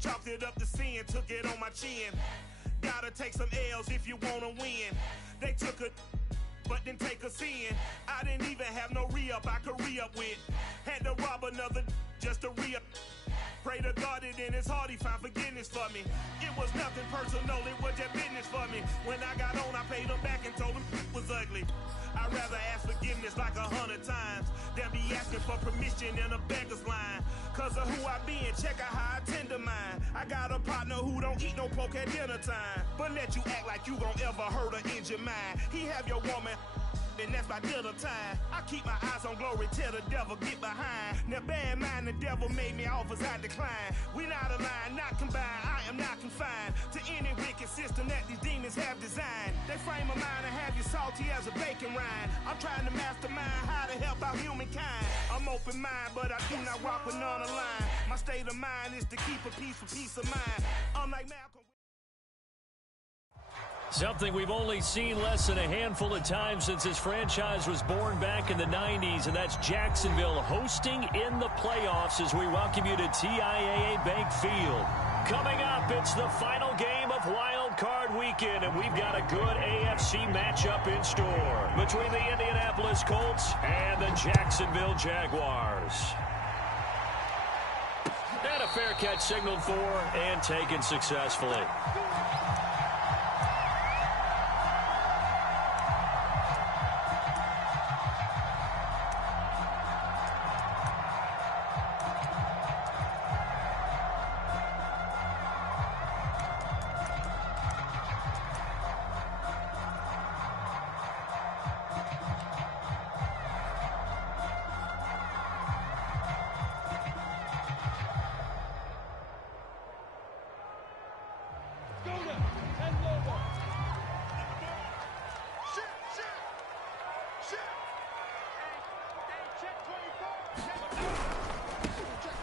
Chalked it up to sin, took it on my chin. Gotta take some L's if you wanna win. They took a but didn't take us in. I didn't even have no re-up I could re-up with. Had to rob another just to re-up. Pray to God that in his heart he found forgiveness for me. It was nothing personal, it was just business for me. When I got on, I paid him back and told him it was ugly. I'd rather ask forgiveness like 100 times than be asking for permission in a beggar's line. Cause of who I be and check out how I tend to mine. I got a partner who don't eat no pork at dinner time, but let you act like you gon' ever hurt or injure mine. He have your woman and that's by dinner time. I keep my eyes on glory till the devil get behind. Now bear in mind the devil made me offers I decline. We not aligned, not combined, I am not confined to any wicked system that these demons have designed. They frame a mind and have you salty as a bacon rind. I'm trying to mastermind how to help out humankind. I'm open mind, but I do not rock with none aligned. My state of mind is to keep a peace for peace of mind. Unlike Malcolm. Something we've only seen less than a handful of times since this franchise was born back in the 90s, and that's Jacksonville hosting in the playoffs as we welcome you to TIAA Bank Field. Coming up, it's the final game of Wild Card Weekend, and we've got a good AFC matchup in store between the Indianapolis Colts and the Jacksonville Jaguars. And a fair catch signaled for and taken successfully.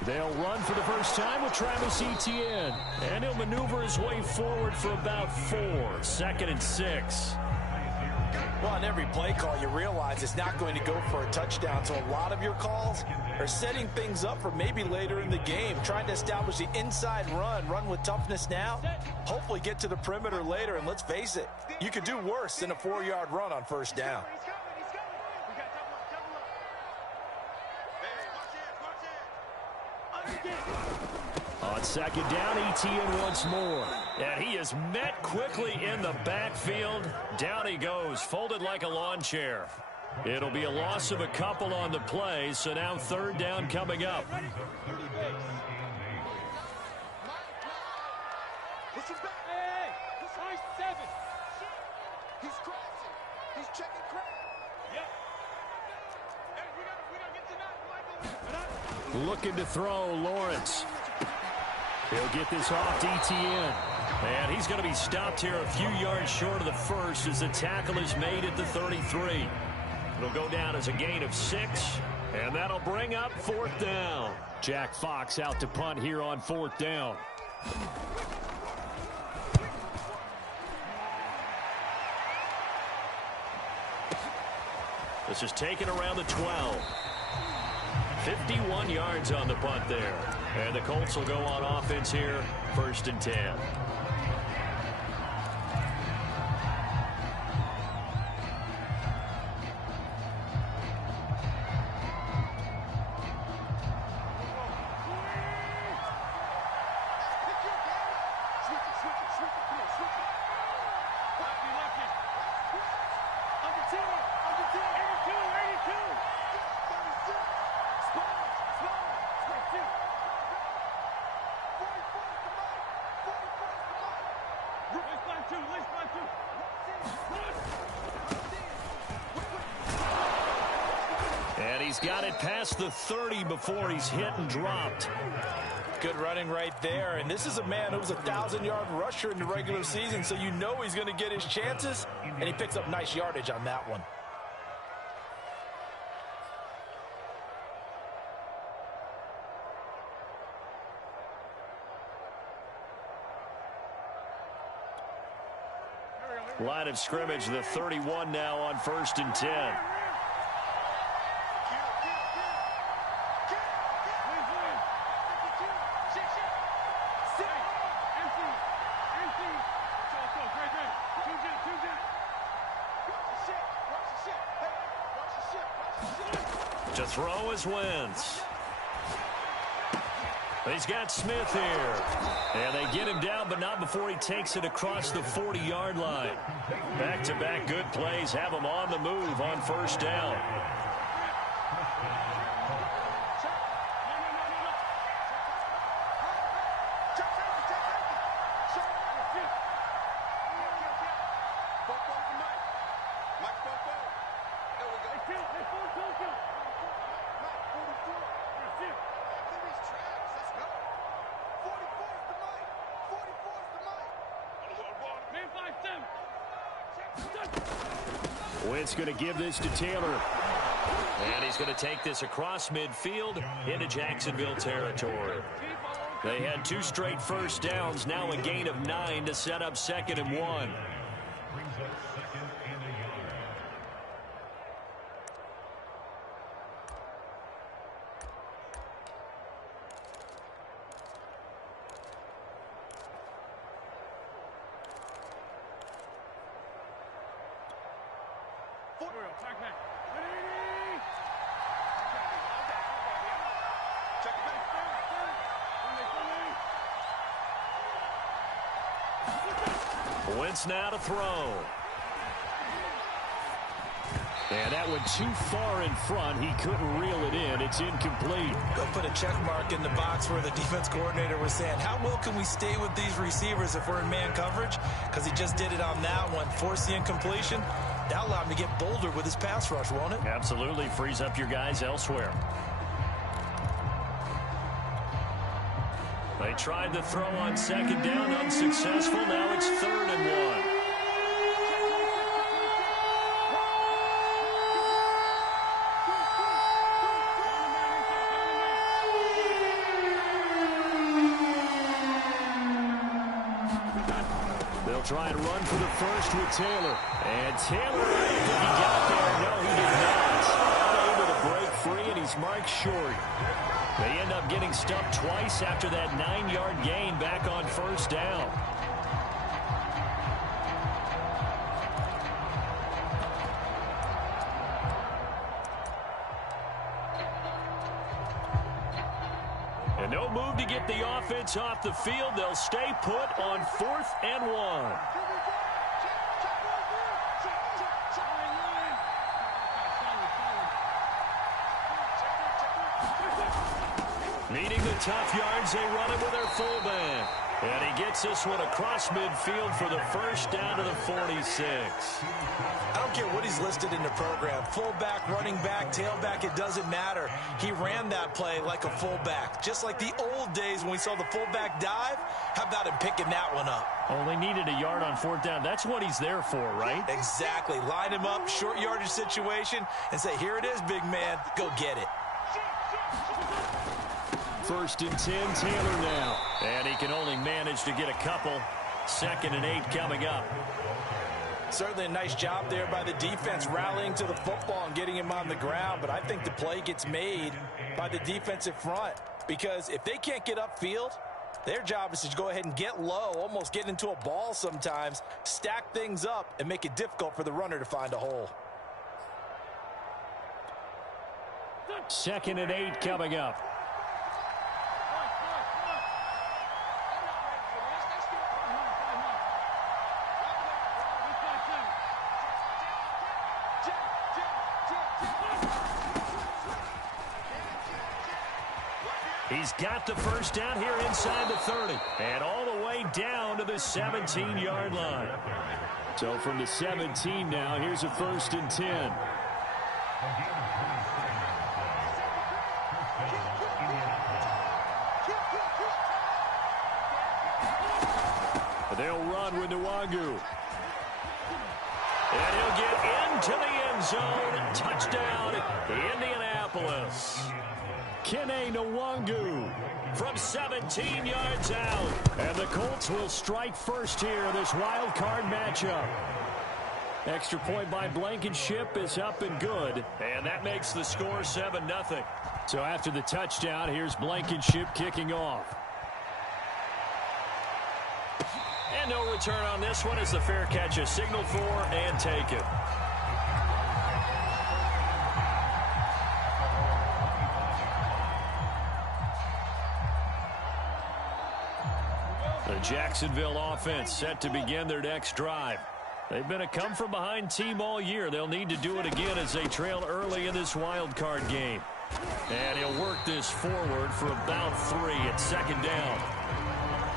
They'll run for the first time with Travis Etienne, and he'll maneuver his way forward for about 4. 2nd and 6. Well, on every play call, you realize it's not going to go for a touchdown, so a lot of your calls are setting things up for maybe later in the game, trying to establish the inside run with toughness now, hopefully get to the perimeter later, and let's face it, you could do worse than a 4-yard run on first down. On 2nd down, Etienne once more. And he is met quickly in the backfield. Down he goes, folded like a lawn chair. It'll be a loss of a couple on the play, so now 3rd down coming up. Looking to throw, Lawrence. He'll get this off to Etienne. And he's going to be stopped here a few yards short of the first as the tackle is made at the 33. It'll go down as a gain of 6, and that'll bring up 4th down. Jack Fox out to punt here on 4th down. This is taken around the 12. 51 yards on the punt there. And the Colts will go on offense here, 1st and 10. And he's got it past the 30 before he's hit and dropped. Good running right there. And this is a man who was a 1,000-yard rusher in the regular season, so you know he's going to get his chances, and he picks up nice yardage on that one. Line of scrimmage, the 31 now on 1st and 10. throw is Wentz. He's got Smith here. And they get him down, but not before he takes it across the 40-yard line. Back-to-back good plays have him on the move on first down. Wentz going to give this to Taylor. And he's going to take this across midfield into Jacksonville territory. They had 2 straight first downs, now a gain of 9 to set up 2nd and 1. Wentz now to throw. And that went too far in front. He couldn't reel it in. It's incomplete. Go put a check mark in the box where the defense coordinator was saying, how well can we stay with these receivers if we're in man coverage? Because he just did it on that one. Force the incompletion. That'll allow him to get bolder with his pass rush, won't it? Absolutely. Frees up your guys elsewhere. They tried the throw on 2nd down, unsuccessful. Now it's 3rd and 1. They'll try and run for the first with Taylor. And Taylor, I don't think he got there. No, he did not. Unable to break free, and he's marked short. They end up getting stuffed twice after that 9-yard gain back on first down. And no move to get the offense off the field. They'll stay put on 4th and 1. Needing the tough yards, they run it with their fullback. And he gets this one across midfield for the first down to the 46. I don't care what he's listed in the program. Fullback, running back, tailback, it doesn't matter. He ran that play like a fullback. Just like the old days when we saw the fullback dive. How about him picking that one up? Only needed a yard on 4th down. That's what he's there for, right? Exactly. Line him up, short yardage situation, and say, here it is, big man. Go get it. 1st and 10, Taylor now. And he can only manage to get a couple. 2nd and 8 coming up. Certainly a nice job there by the defense rallying to the football and getting him on the ground. But I think the play gets made by the defensive front. Because if they can't get upfield, their job is to go ahead and get low, almost get into a ball sometimes, stack things up, and make it difficult for the runner to find a hole. 2nd and 8 coming up. He's got the first down here inside the 30. And all the way down to the 17-yard line. So from the 17 now, here's a 1st and 10. They'll run with Nwangu. And he'll get into the end zone. Touchdown, Indianapolis. Kene Nwangu from 17 yards out. And the Colts will strike first here in this wild card matchup. Extra point by Blankenship is up and good. And that makes the score 7-0. So after the touchdown, here's Blankenship kicking off. And no return on this one as the fair catch is signaled for and taken. The Jacksonville offense set to begin their next drive. They've been a come-from-behind team all year. They'll need to do it again as they trail early in this wild card game. And he'll work this forward for about 3 at second down.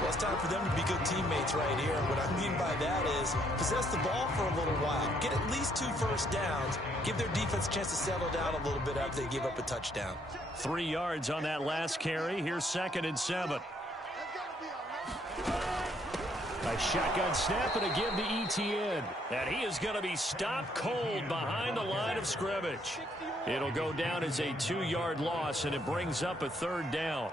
Well, it's time for them to be good teammates right here. What I mean by that is possess the ball for a little while. Get at least 2 first downs. Give their defense a chance to settle down a little bit after they give up a touchdown. 3 yards on that last carry. Here's 2nd and 7. A shotgun snap and a give to ETN. And he is going to be stopped cold behind the line of scrimmage. It'll go down as a 2-yard loss, and it brings up a 3rd down.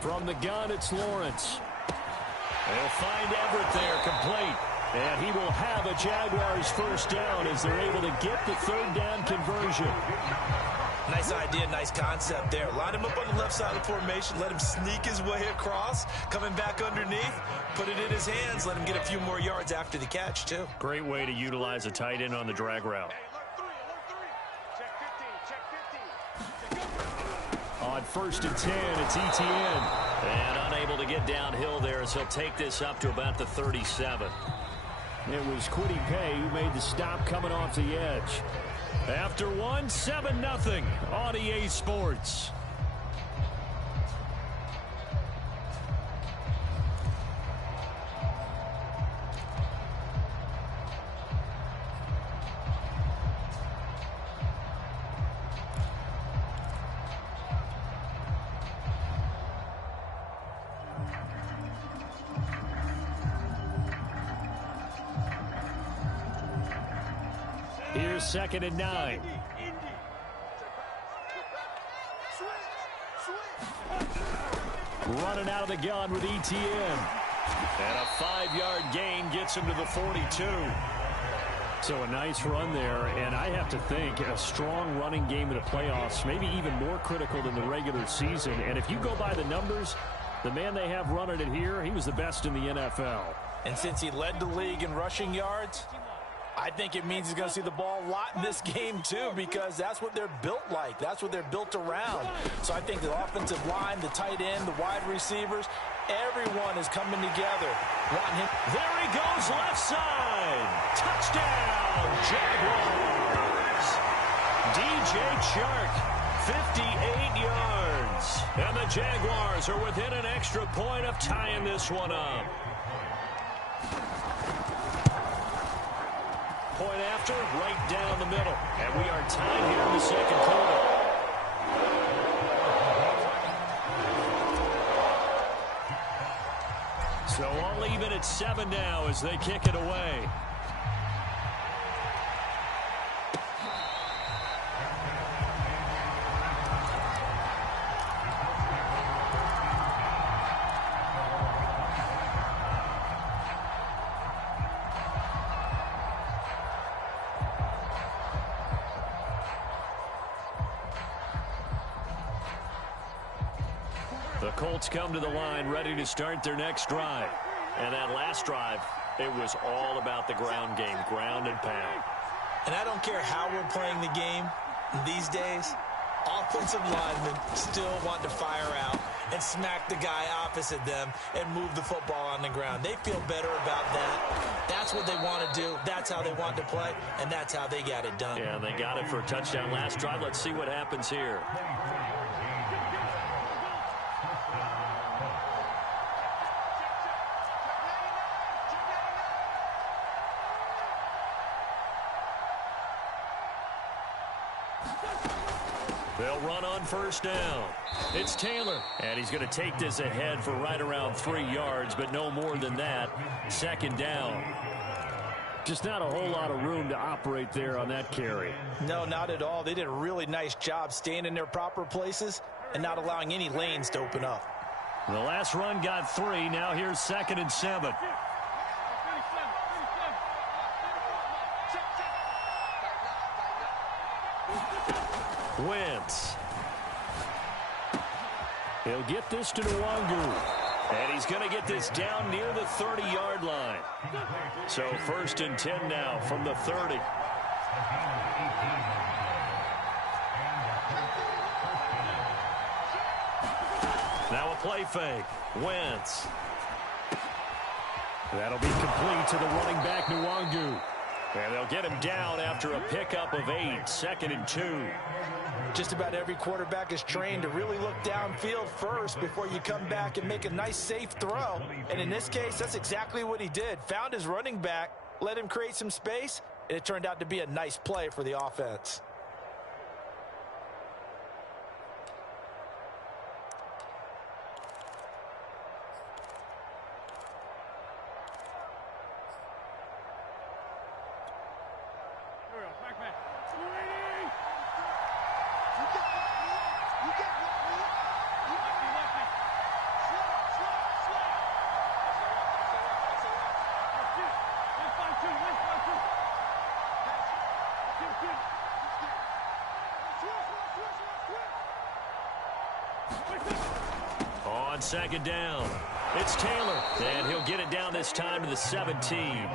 From the gun, it's Lawrence. They'll find Everett there, complete. And he will have a Jaguars first down as they're able to get the 3rd down conversion. Nice idea, nice concept there. Line him up on the left side of the formation, let him sneak his way across, coming back underneath, put it in his hands, let him get a few more yards after the catch, too. Great way to utilize a tight end on the drag route. On 1st and 10, it's ETN. And unable to get downhill there as he'll take this up to about the 37. It was Kwity Paye who made the stop coming off the edge. After 1, 7-0 on EA Sports. Here's 2nd and 9. Running out of the gun with ETN. And a 5-yard gain gets him to the 42. So a nice run there, and I have to think a strong running game in the playoffs, maybe even more critical than the regular season. And if you go by the numbers, the man they have running it here, he was the best in the NFL. And since he led the league in rushing yards, I think it means he's going to see the ball a lot in this game, too, because that's what they're built like. That's what they're built around. So I think the offensive line, the tight end, the wide receivers, everyone is coming together. There he goes, left side. Touchdown, Jaguars. DJ Chark, 58 yards. And the Jaguars are within an extra point of tying this one up. Point after, right down the middle. And we are tied here in the 2nd quarter. So all even at 7 now as they kick it away. The Colts come to the line ready to start their next drive. And that last drive, it was all about the ground game, ground and pound. And I don't care how we're playing the game these days, offensive linemen still want to fire out and smack the guy opposite them and move the football on the ground. They feel better about that. That's what they want to do. That's how they want to play, and that's how they got it done. Yeah, they got it for a touchdown last drive. Let's see what happens here. They'll run on first down. It's Taylor. And he's going to take this ahead for right around 3 yards, but no more than that. 2nd down. Just not a whole lot of room to operate there on that carry. No, not at all. They did a really nice job staying in their proper places and not allowing any lanes to open up. The last run got 3. Now here's 2nd and 7. Wentz. He'll get this to Nwangu. And he's going to get this down near the 30-yard line. So 1st and 10 now from the 30. Now a play fake. Wentz. That'll be complete to the running back, Nwangu. And they'll get him down after a pickup of 8. 2nd and 2. Just about every quarterback is trained to really look downfield first before you come back and make a nice, safe throw. And in this case, that's exactly what he did. Found his running back, let him create some space, and it turned out to be a nice play for the offense. On 2nd down, it's Taylor, and he'll get it down this time to the 17.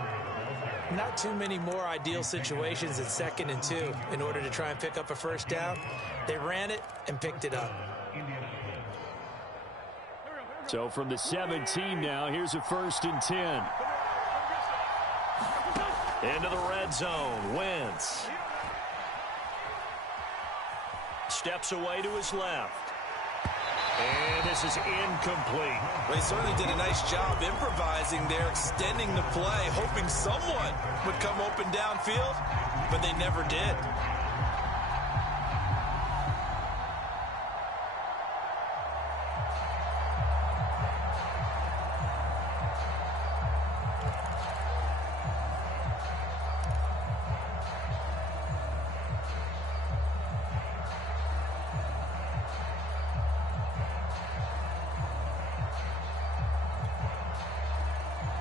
Not too many more ideal situations at 2nd and 2 in order to try and pick up a 1st down. They ran it and picked it up. So from the 17 now, here's a 1st and 10. Into the red zone, Wentz. Steps away to his left. And this is incomplete. They certainly did a nice job improvising there, extending the play, hoping someone would come open downfield, but they never did.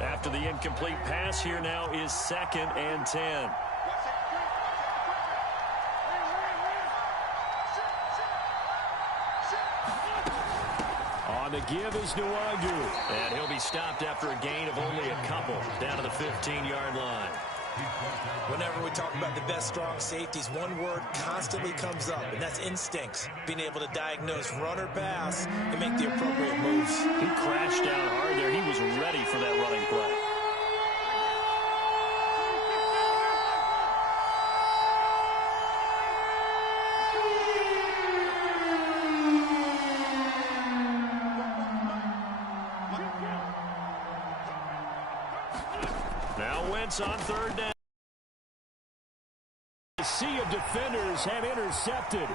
After the incomplete pass, here now is 2nd and 10. On the give is Nwangu. And he'll be stopped after a gain of only a couple, down to the 15-yard line. Whenever we talk about the best strong safeties, one word constantly comes up, and that's instincts. Being able to diagnose run or pass and make the appropriate moves. He crashed down hard there. He was ready for that running play. Now Wentz on 3rd down. The sea of defenders have intercepted.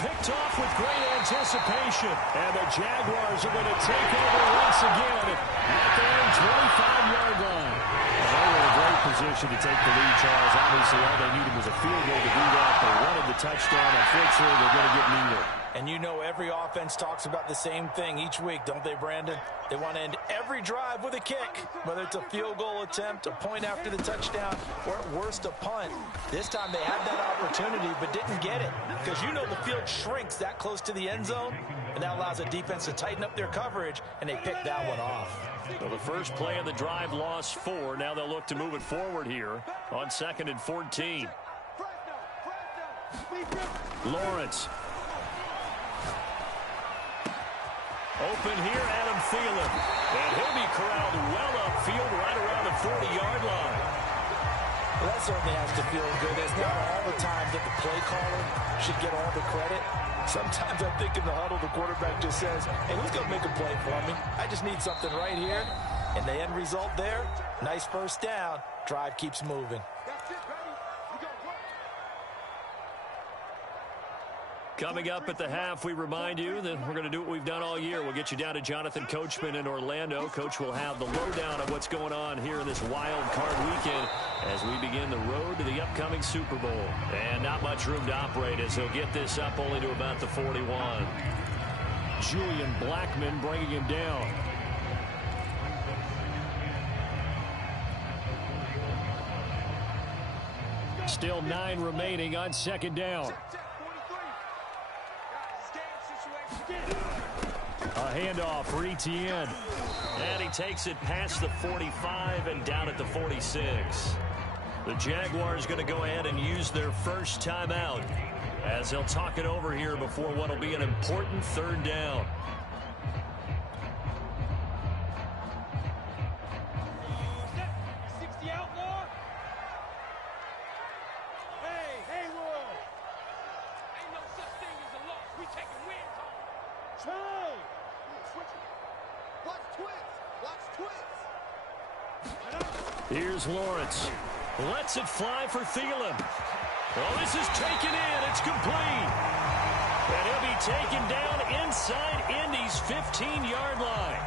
Picked off with great anticipation. And the Jaguars are going to take over once again at their own 25-yard line. They were in a great position to take the lead, Charles. Obviously, all they needed was a field goal to do that. They wanted the touchdown. Unfortunately, they're going to get neither. And you know every offense talks about the same thing each week, don't they, Brandon? They want to end every drive with a kick, whether it's a field goal attempt, a point after the touchdown, or at worst, a punt. This time they had that opportunity but didn't get it because you know the field shrinks that close to the end zone, and that allows a defense to tighten up their coverage, and they picked that one off. Well, the first play of the drive lost 4. Now they'll look to move it forward here on 2nd and 14. Lawrence. Open here, Adam Thielen. And he'll be corralled well upfield right around the 40-yard line. Well, that certainly has to feel good. It's not all the time that the play caller should get all the credit. Sometimes I think in the huddle, the quarterback just says, hey, who's going to make a play for me? I just need something right here. And the end result there, nice 1st down. Drive keeps moving. Coming up at the half, we remind you that we're going to do what we've done all year. We'll get you down to Jonathan Coachman in Orlando. Coach will have the lowdown of what's going on here in this wild card weekend as we begin the road to the upcoming Super Bowl. And not much room to operate as he'll get this up only to about the 41. Julian Blackman bringing him down. Still 9 remaining on 2nd down. A handoff for Etienne. And he takes it past the 45 and down at the 46. The Jaguars going to go ahead and use their first timeout as they'll talk it over here before what will be an important third down. Here's Lawrence. Lets it fly for Thielen. Well, this is taken in. It's complete. And he'll be taken down inside Indy's 15-yard line.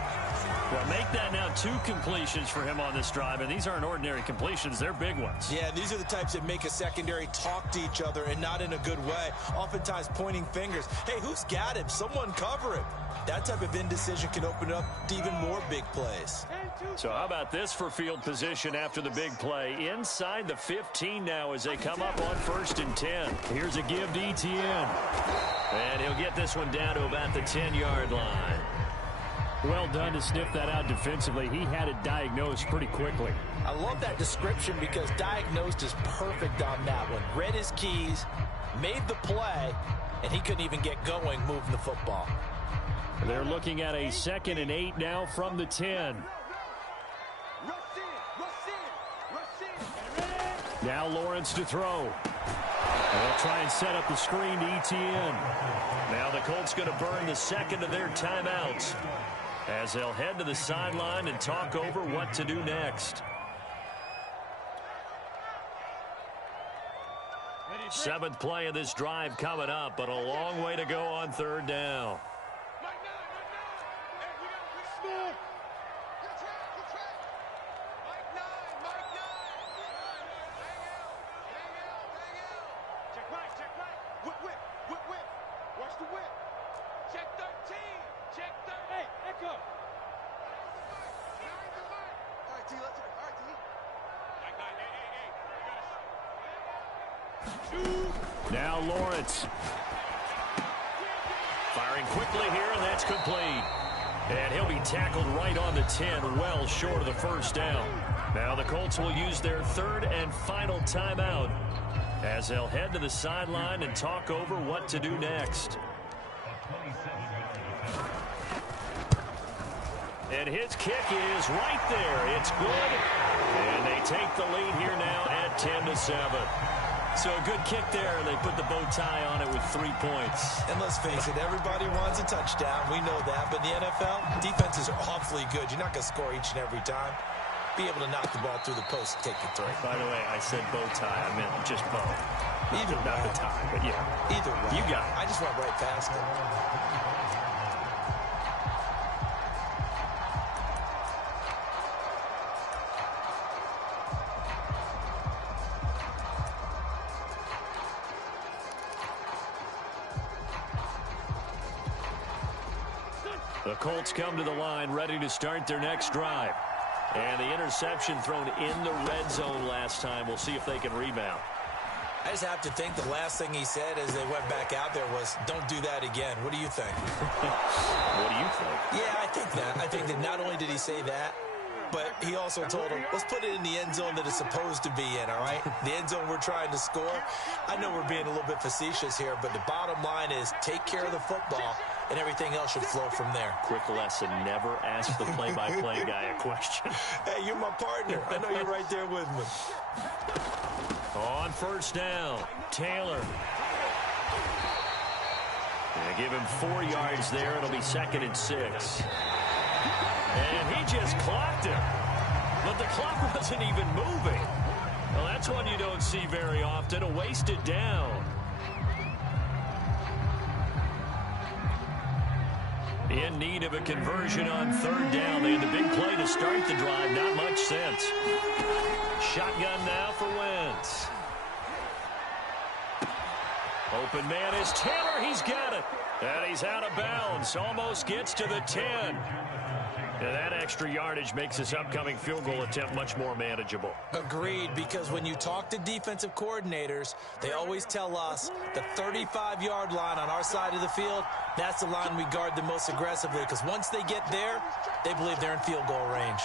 Well, make that now 2 completions for him on this drive, and these aren't ordinary completions. They're big ones. Yeah, these are the types that make a secondary talk to each other and not in a good way, oftentimes pointing fingers. Hey, who's got him? Someone cover him. That type of indecision can open up to even more big plays. So how about this for field position after the big play? Inside the 15 now as they come up on 1st and 10. Here's a give to Etienne. And he'll get this one down to about the 10-yard line. Well done to sniff that out defensively. He had it diagnosed pretty quickly. I love that description because diagnosed is perfect on that one. Read his keys, made the play, and he couldn't even get going moving the football. They're looking at a 2nd and 8 now from the 10. Now Lawrence to throw. They'll try and set up the screen to Etienne. Now the Colts going to burn the 2nd of their timeouts as they'll head to the sideline and talk over what to do next. 7th play of this drive coming up, but a long way to go on 3rd down. Now Lawrence. Firing quickly here, and that's complete. And he'll be tackled right on the 10, well short of the 1st down. Now the Colts will use their 3rd and final timeout as they'll head to the sideline and talk over what to do next. And his kick is right there. It's good. And they take the lead here now at 10-7. So a good kick there. They put the bow tie on it with 3 points. And let's face it, everybody wants a touchdown. We know that. But in the NFL, defenses are awfully good. You're not going to score each and every time. Be able to knock the ball through the post and take the 3. By the way, I said bow tie. I meant just bow. Either not way. the tie, but yeah. Either way. You got it. I just went right past it. The Colts come to the line ready to start their next drive. And the interception thrown in the red zone last time. We'll see if they can rebound. I just have to think the last thing he said as they went back out there was, don't do that again. What do you think? What do you think? Yeah, I think that. I think that not only did he say that, but he also told him, let's put it in the end zone that it's supposed to be in, all right? The end zone we're trying to score. I know we're being a little bit facetious here, but the bottom line is take care of the football, and everything else should flow from there. Quick lesson, never ask the play-by-play guy a question. Hey, you're my partner. I know you're right there with me. On 1st down, Taylor. They give him 4 yards there. It'll be 2nd and 6. And he just clocked him. But the clock wasn't even moving. Well, that's one you don't see very often, a wasted down. In need of a conversion on 3rd down. They had the big play to start the drive. Not much sense. Shotgun now for Wentz. Open man is Taylor. He's got it. And he's out of bounds. Almost gets to the 10. And that extra yardage makes this upcoming field goal attempt much more manageable. Agreed, because when you talk to defensive coordinators, they always tell us the 35-yard line on our side of the field, that's the line we guard the most aggressively, because once they get there, they believe they're in field goal range.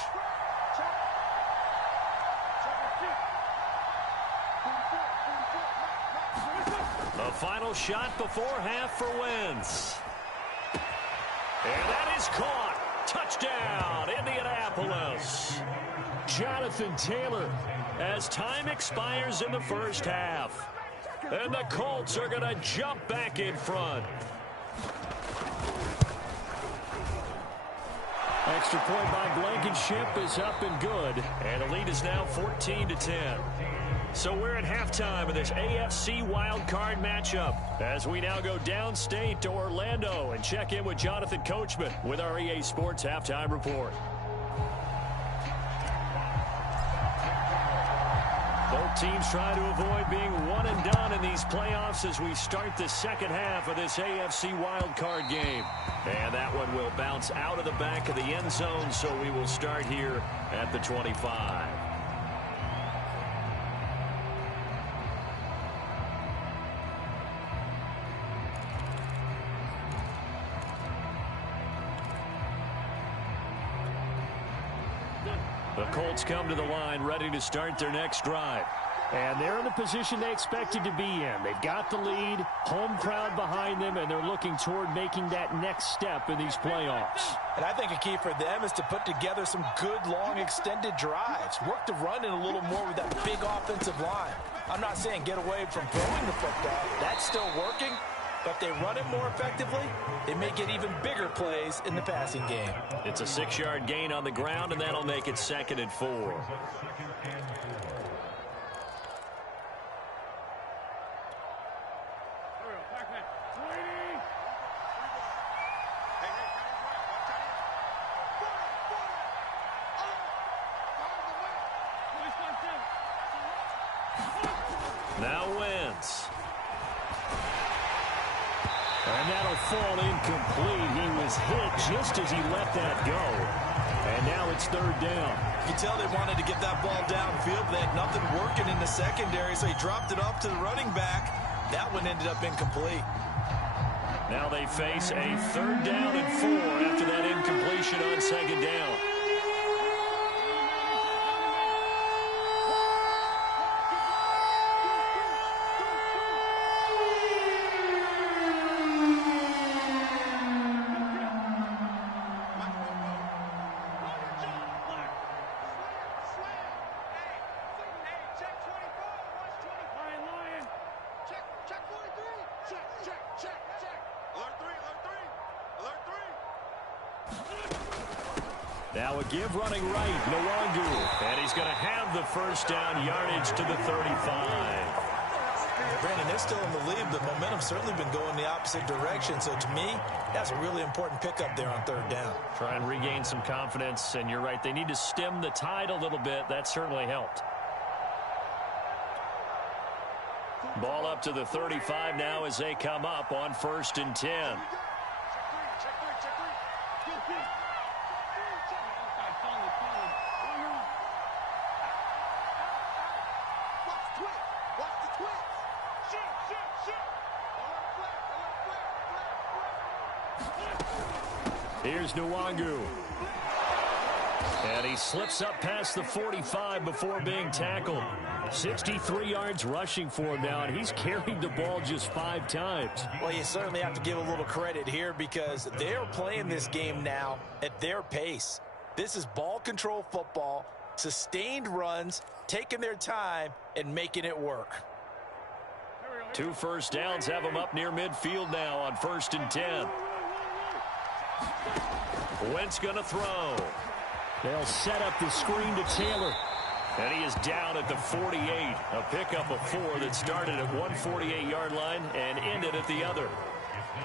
A final shot before half for Wentz. And that is caught. Touchdown, Indianapolis. Jonathan Taylor, as time expires in the first half. And the Colts are going to jump back in front. Extra point by Blankenship is up and good. And the lead is now 14-10. So we're at halftime of this AFC wildcard matchup as we now go downstate to Orlando and check in with Jonathan Coachman with our EA Sports Halftime Report. Both teams try to avoid being one and done in these playoffs as we start the second half of this AFC wildcard game. And that one will bounce out of the back of the end zone, so we will start here at the 25. The Colts come to the line ready to start their next drive. And they're in the position they expected to be in. They've got the lead, home crowd behind them, and they're looking toward making that next step in these playoffs. And I think a key for them is to put together some good, long, extended drives. Work the run in a little more with that big offensive line. I'm not saying get away from throwing the football. That's still working. But if they run it more effectively, they may get even bigger plays in the passing game. It's a 6-yard gain on the ground, and that'll make it 2nd and 4. Now Wentz. And that'll fall incomplete. He was hit just as he let that go. And now it's 3rd down. You can tell they wanted to get that ball downfield. They had nothing working in the secondary, so he dropped it off to the running back. That one ended up incomplete. Now they face a 3rd down and 4 after that incompletion on 2nd down. Now a give running right, Nwangu. And he's going to have the 1st down, yardage to the 35. Brandon, they're still in the lead, but momentum's certainly been going the opposite direction. So to me, that's a really important pickup there on 3rd down. Try and regain some confidence, and you're right, they need to stem the tide a little bit. That certainly helped. Ball up to the 35 now as they come up on 1st and 10. Here's Nwangu. And he slips up past the 45 before being tackled. 63 yards rushing for him now, and he's carried the ball just 5 times. Well, you certainly have to give a little credit here because they're playing this game now at their pace. This is ball control football, sustained runs, taking their time, and making it work. 2 1st downs have them up near midfield now on 1st and 10. Wentz going to throw. They'll set up the screen to Taylor. And he is down at the 48. A pickup of 4 that started at 148-yard line and ended at the other.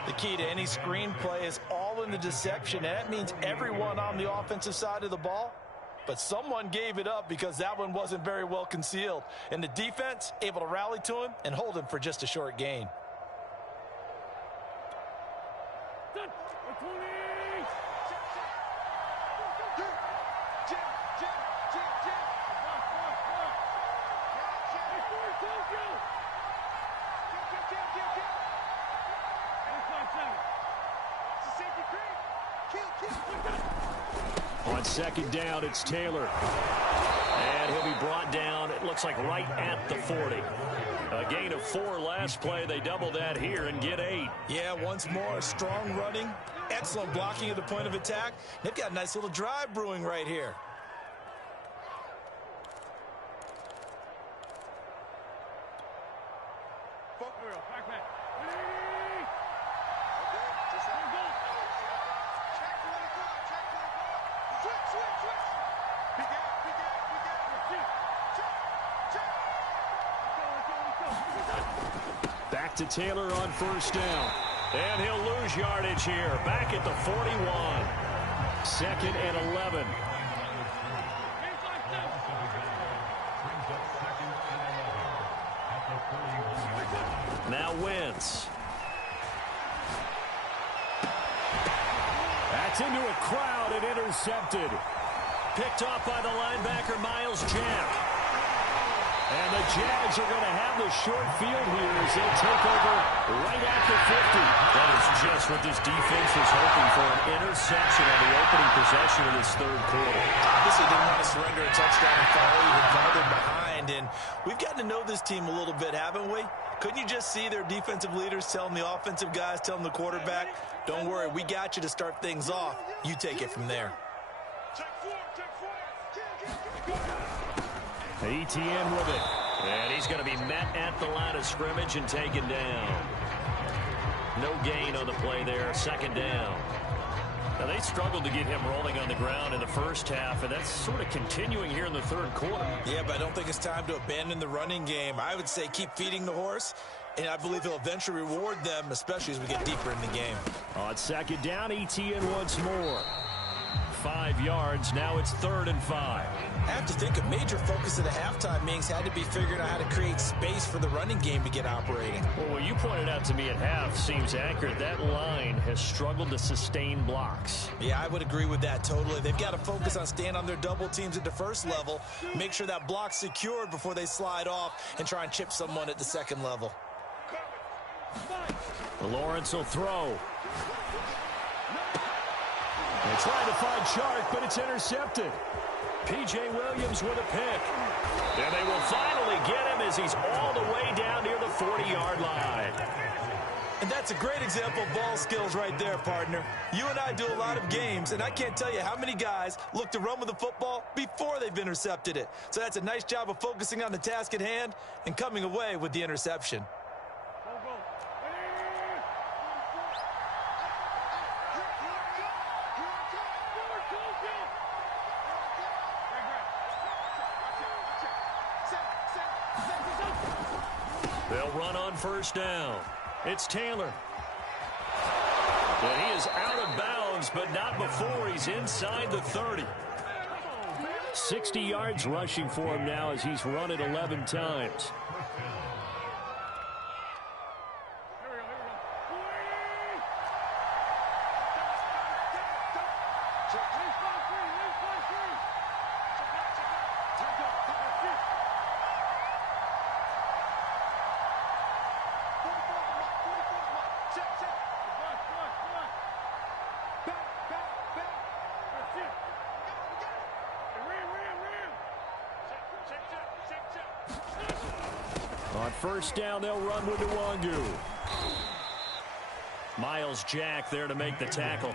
The key to any screen play is all in the deception, and that means everyone on the offensive side of the ball. But someone gave it up because that one wasn't very well concealed. And the defense able to rally to him and hold him for just a short gain. On second down, it's Taylor. And he'll be brought down, it looks like right at the 40. A gain of 4 last play. They double that here and get 8. Yeah, once more, strong running, excellent blocking at the point of attack. They've got a nice little drive brewing right here. Back to Taylor on first down. And he'll lose yardage here. Back at the 41. 2nd and 11. Now Wentz. That's into a crowd and intercepted. Picked off by the linebacker, Miles Jack. And the Jags are going to have the short field here as they'll take over right at the 50. That is just what this defense was hoping for, an interception on the opening possession of this third quarter. Obviously didn't want to surrender a touchdown and fall even farther behind. And we've gotten to know this team a little bit, haven't we? Couldn't you just see their defensive leaders telling the offensive guys, telling the quarterback, don't worry, we got you to start things off. You take it from there. ETN with it. And he's going to be met at the line of scrimmage and taken down. No gain on the play there. 2nd down. Now, they struggled to get him rolling on the ground in the first half, and that's sort of continuing here in the third quarter. Yeah, but I don't think it's time to abandon the running game. I would say keep feeding the horse, and I believe he'll eventually reward them, especially as we get deeper in the game. On 2nd down, ETN once more. 5 yards. Now it's 3rd and 5. I have to think a major focus of the halftime meetings had to be figuring out how to create space for the running game to get operating. Well, what you pointed out to me at half seems accurate. That line has struggled to sustain blocks. Yeah, I would agree with that totally. They've got to focus on staying on their double teams at the first level, make sure that block's secured before they slide off and try and chip someone at the second level. Lawrence will throw. They're trying to find Chark, but it's intercepted. P.J. Williams with a pick. And they will finally get him as he's all the way down near the 40-yard line. And that's a great example of ball skills right there, partner. You and I do a lot of games, and I can't tell you how many guys look to run with the football before they've intercepted it. So that's a nice job of focusing on the task at hand and coming away with the interception. They'll run on first down. It's Taylor. And he is out of bounds, but not before he's inside the 30. 60 yards rushing for him now as he's run it 11 times. On first down, they'll run with Nwangu. Miles Jack there to make the tackle.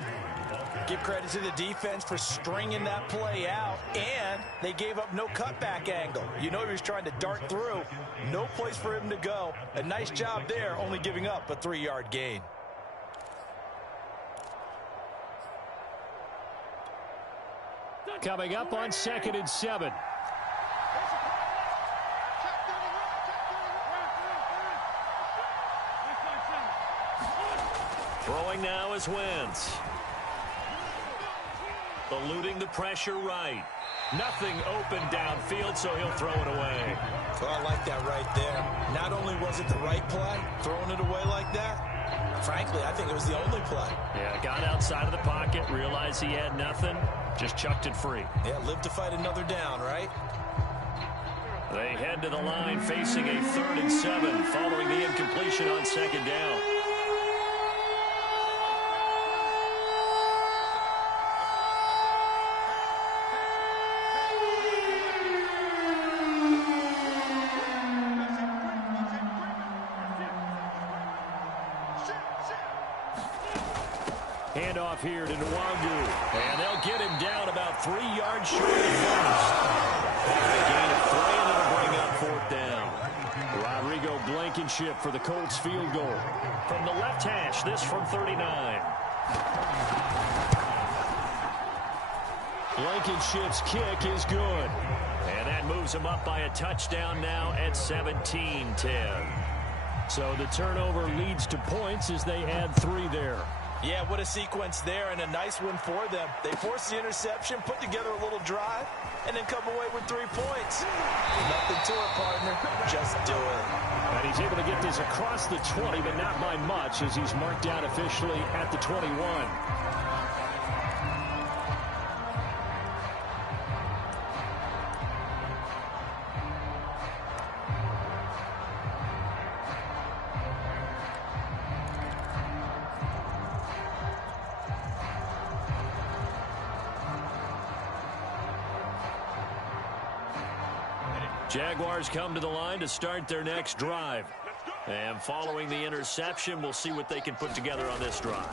Give credit to the defense for stringing that play out, and they gave up no cutback angle. You know he was trying to dart through. No place for him to go. A nice job there, only giving up a 3-yard gain. Coming up on 2nd and 7. Throwing now is Wentz. Eluding the pressure right. Nothing open downfield, so he'll throw it away. Well, I like that right there. Not only was it the right play, throwing it away like that, Frankly, I think it was the only play. Yeah, got outside of the pocket, realized he had nothing, just chucked it free. Yeah, live to fight another down, right? They head to the line facing a 3rd and 7 following the incompletion on 2nd down. Handoff here to Nwangu, and they'll get him down about 3 yards short of the first. A gain of 3, and it'll bring up 4th down. Rodrigo Blankenship for the Colts field goal. From the left hash, this from 39. Blankenship's kick is good. And that moves him up by a touchdown now at 17-10. So the turnover leads to points as they add 3 there. Yeah, what a sequence there, and a nice one for them. They forced the interception, put together a little drive, and then come away with 3 points. Nothing to it, partner. Just do it. And he's able to get this across the 20, but not by much, as he's marked down officially at the 21. Jaguars come to the line to start their next drive. And following the interception, we'll see what they can put together on this drive.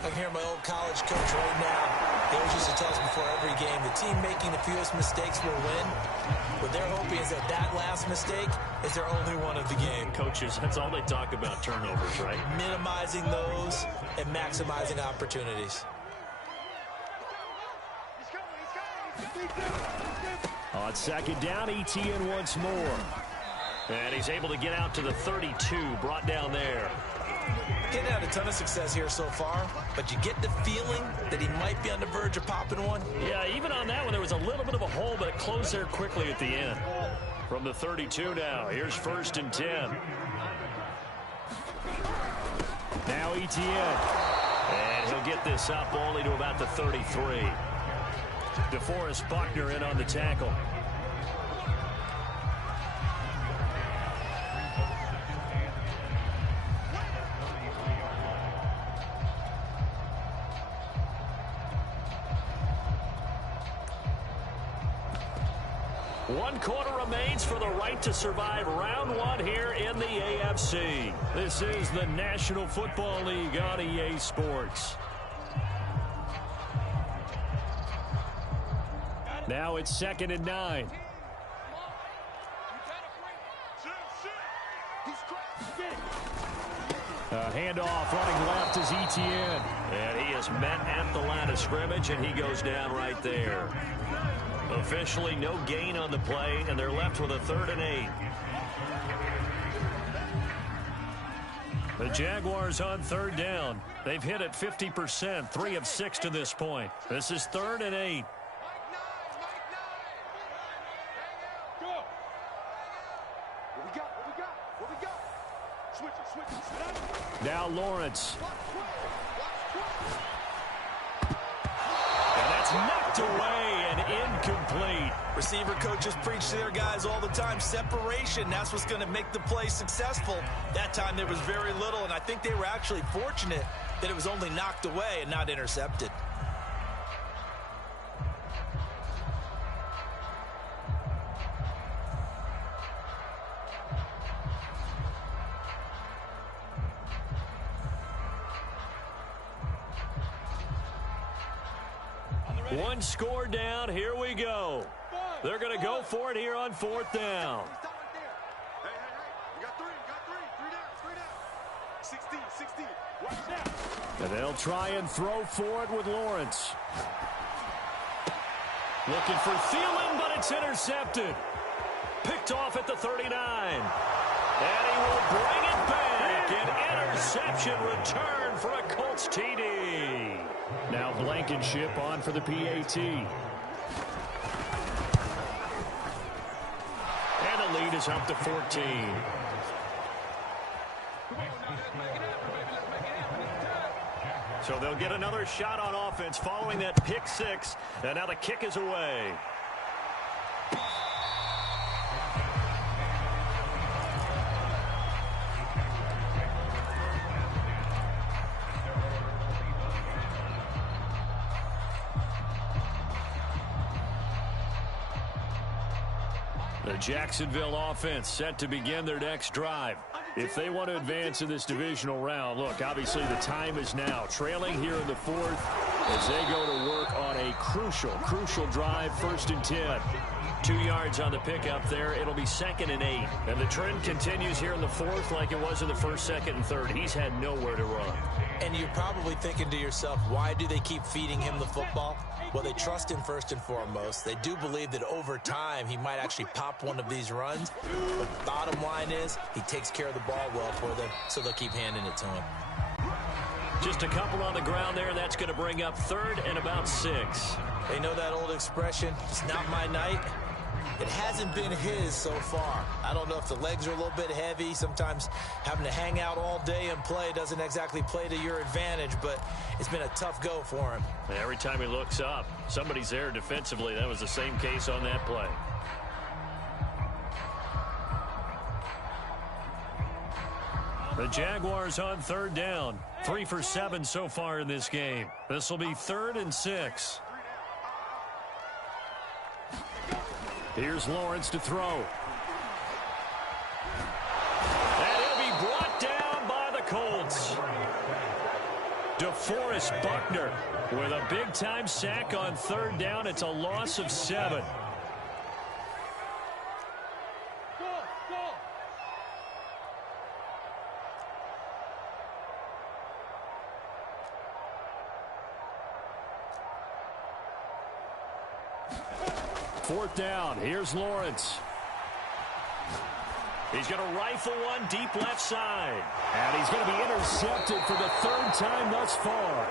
I can hear my old college coach right now. He always used to tell us before every game, the team making the fewest mistakes will win. What they're hoping is that that last mistake is their only one of the game. Coaches, that's all they talk about, turnovers, right? Minimizing those and maximizing opportunities. On 2nd down, ETN once more. And he's able to get out to the 32, brought down there. Getting had a ton of success here so far, but you get the feeling that he might be on the verge of popping one. Yeah, even on that one, there was a little bit of a hole, but it closed there quickly at the end. From the 32 now, here's 1st and 10. Now ETN. And he'll get this up only to about the 33. DeForest Buckner in on the tackle. One quarter remains for the right to survive round 1 here in the AFC. This is the National Football League on EA Sports. Now it's 2nd and 9. Handoff running left is ETN. And he is met at the line of scrimmage, and he goes down right there. Officially no gain on the play, and they're left with a 3rd and 8. The Jaguars on 3rd down. They've hit it 50%, 3 of 6 to this point. This is 3rd and 8. Now Lawrence. And that's knocked away and incomplete. Receiver coaches preach to their guys all the time. Separation, that's what's going to make the play successful. That time there was very little, and I think they were actually fortunate that it was only knocked away and not intercepted. One score down. Here we go. They're going to go for it here on 4th down. And they'll try and throw for it with Lawrence. Looking for Thielen, but it's intercepted. Picked off at the 39. And he will bring it back. An interception return for a Colts TD. Now Blankenship on for the PAT. And the lead is up to 14. So they'll get another shot on offense following that pick six. And now the kick is away. The Jacksonville offense set to begin their next drive. If they want to advance in this divisional round, look, obviously the time is now. Trailing here in the fourth as they go to work on a crucial drive, 1st and 10. 2 yards on the pickup there. It'll be 2nd and 8. And the trend continues here in the fourth like it was in the 1st, 2nd, and 3rd. He's had nowhere to run. And you're probably thinking to yourself, why do they keep feeding him the football? Well, they trust him first and foremost. They do believe that over time he might actually pop one of these runs. But the bottom line is he takes care of the ball well for them, so they'll keep handing it to him. Just a couple on the ground there, and that's going to bring up 3rd and about 6. They know that old expression, it's not my night. It hasn't been his so far. I don't know if the legs are a little bit heavy. Sometimes having to hang out all day and play doesn't exactly play to your advantage, but it's been a tough go for him. Every time he looks up, somebody's there defensively. That was the same case on that play. The Jaguars on 3rd down. 3 for 7 so far in this game. This will be 3rd and 6. Here's Lawrence to throw. And he'll be brought down by the Colts. DeForest Buckner with a big-time sack on 3rd down. It's a loss of 7. Fourth down. Here's Lawrence. He's going to rifle one deep left side. And he's going to be intercepted for the 3rd time thus far.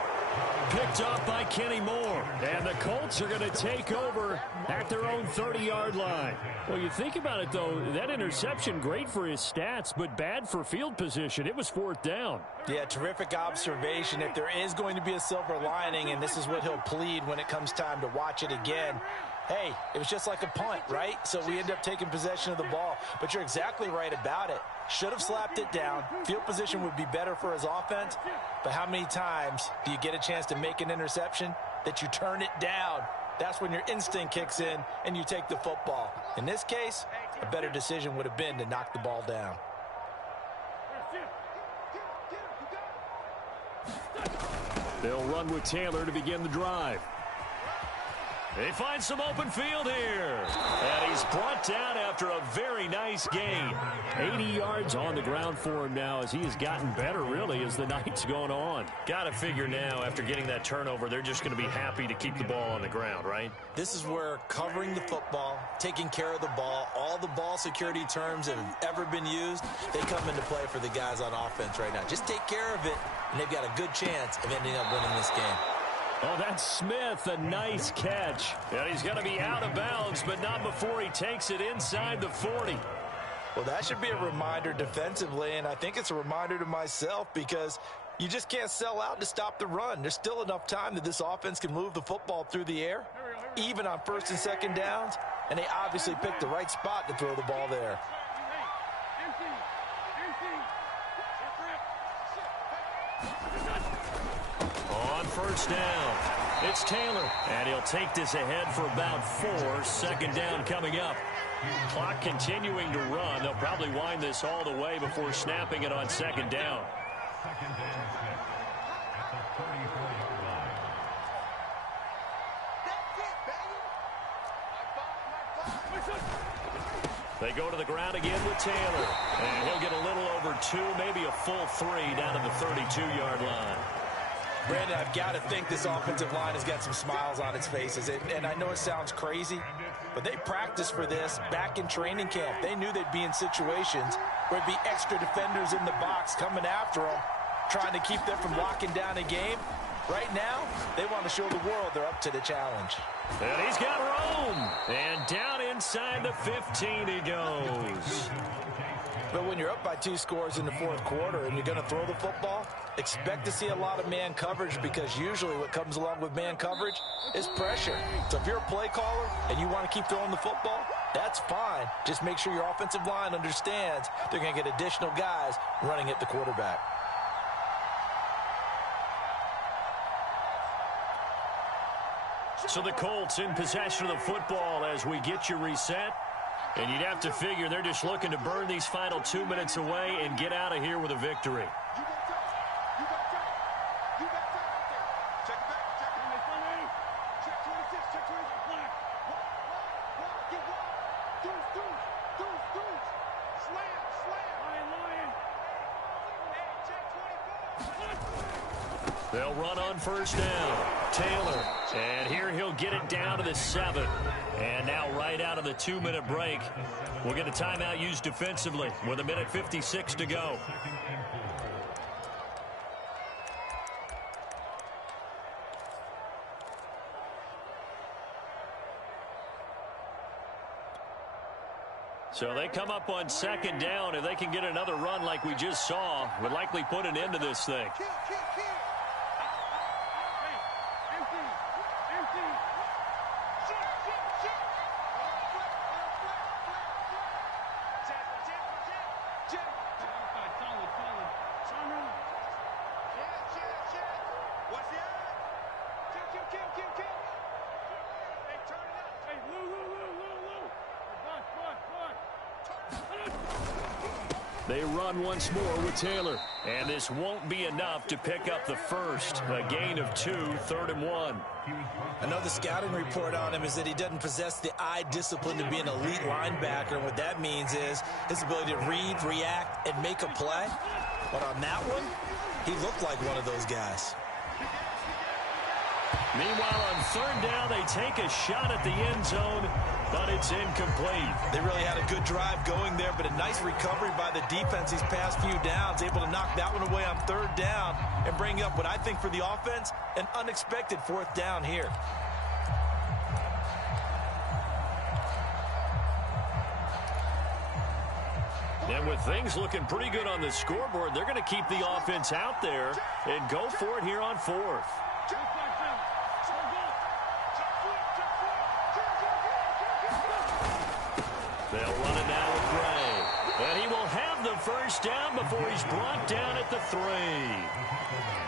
Picked off by Kenny Moore. And the Colts are going to take over at their own 30-yard line. Well, you think about it, though, that interception, great for his stats, but bad for field position. It was 4th down. Yeah, terrific observation. If there is going to be a silver lining, and this is what he'll plead when it comes time to watch it again, hey, it was just like a punt, right? So we end up taking possession of the ball. But you're exactly right about it. Should have slapped it down. Field position would be better for his offense. But how many times do you get a chance to make an interception that you turn it down? That's when your instinct kicks in and you take the football. In this case, a better decision would have been to knock the ball down. They'll run with Taylor to begin the drive. They find some open field here. And he's brought down after a very nice gain. 80 yards on the ground for him now as he has gotten better, really, as the night's gone on. Got to figure now, after getting that turnover, they're just going to be happy to keep the ball on the ground, right? This is where covering the football, taking care of the ball, all the ball security terms that have ever been used, they come into play for the guys on offense right now. Just take care of it, and they've got a good chance of ending up winning this game. Oh, that's Smith, a nice catch. And he's going to be out of bounds, but not before he takes it inside the 40. Well, that should be a reminder defensively, and I think it's a reminder to myself because you just can't sell out to stop the run. There's still enough time that this offense can move the football through the air, even on 1st and 2nd downs, and they obviously picked the right spot to throw the ball there. On 1st down, it's Taylor, and he'll take this ahead for about 4. 2nd down coming up. Clock continuing to run. They'll probably wind this all the way before snapping it on 2nd down. They go to the ground again with Taylor, and he'll get a little over 2, maybe a full 3 down to the 32-yard line. Brandon, I've got to think this offensive line has got some smiles on its faces. And I know it sounds crazy, but they practiced for this back in training camp. They knew they'd be in situations where there'd be extra defenders in the box coming after them, trying to keep them from locking down a game. Right now, they want to show the world they're up to the challenge. And he's got room. And down inside the 15 he goes. But when you're up by 2 scores in the fourth quarter and you're going to throw the football, expect to see a lot of man coverage, because usually what comes along with man coverage is pressure. So if you're a play caller and you want to keep throwing the football, that's fine. Just make sure your offensive line understands they're going to get additional guys running at the quarterback. So the Colts in possession of the football as we get you reset. And you'd have to figure they're just looking to burn these final 2 minutes away and get out of here with a victory. They'll run on first down. Taylor. And here he'll get it down to the 7. And now right out of the 2-minute break, we'll get a timeout used defensively with 1:56 to go. So they come up on second down. If they can get another run like we just saw, would likely put an end to this thing. They run once more with Taylor. And this won't be enough to pick up the first. A gain of 2, 3rd and 1. I know the scouting report on him is that he doesn't possess the eye discipline to be an elite linebacker. And what that means is his ability to read, react, and make a play. But on that one, he looked like one of those guys. Meanwhile, on 3rd down, they take a shot at the end zone, but it's incomplete. They really had a good drive going there, but a nice recovery by the defense these past few downs, able to knock that one away on 3rd down and bring up what I think for the offense, an unexpected 4th down here. And with things looking pretty good on the scoreboard, they're going to keep the offense out there and go for it here on 4th. They'll run it now with Gray. And he will have the first down before he's brought down at the 3.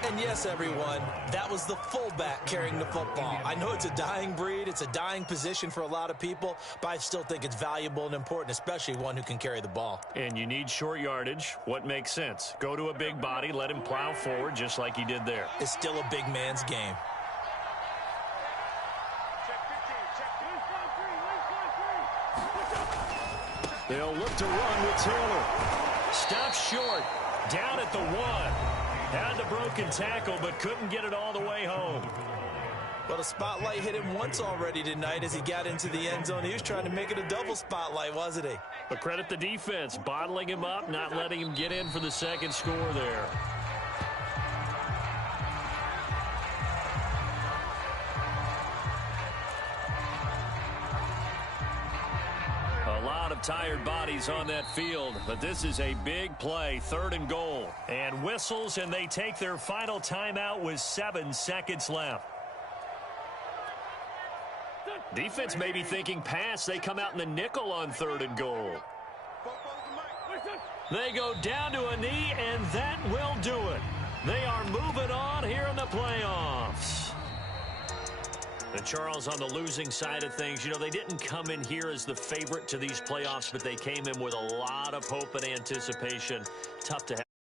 And yes, everyone, that was the fullback carrying the football. I know it's a dying breed, it's a dying position for a lot of people, but I still think it's valuable and important, especially one who can carry the ball. And you need short yardage. What makes sense? Go to a big body, let him plow forward just like he did there. It's still a big man's game. They'll look to run with Taylor. Stops short. Down at the 1. Had the broken tackle, but couldn't get it all the way home. Well, the spotlight hit him once already tonight as he got into the end zone. He was trying to make it a double spotlight, wasn't he? But credit the defense, bottling him up, not letting him get in for the second score there. Tired bodies on that field, but this is a big play, 3rd and goal. And whistles, and they take their final timeout with 7 seconds left. Defense may be thinking pass. They come out in the nickel on 3rd and goal. They go down to a knee, and that will do it. They are moving on here in the playoffs. And Charles, on the losing side of things, you know, they didn't come in here as the favorite to these playoffs, but they came in with a lot of hope and anticipation. Tough to have.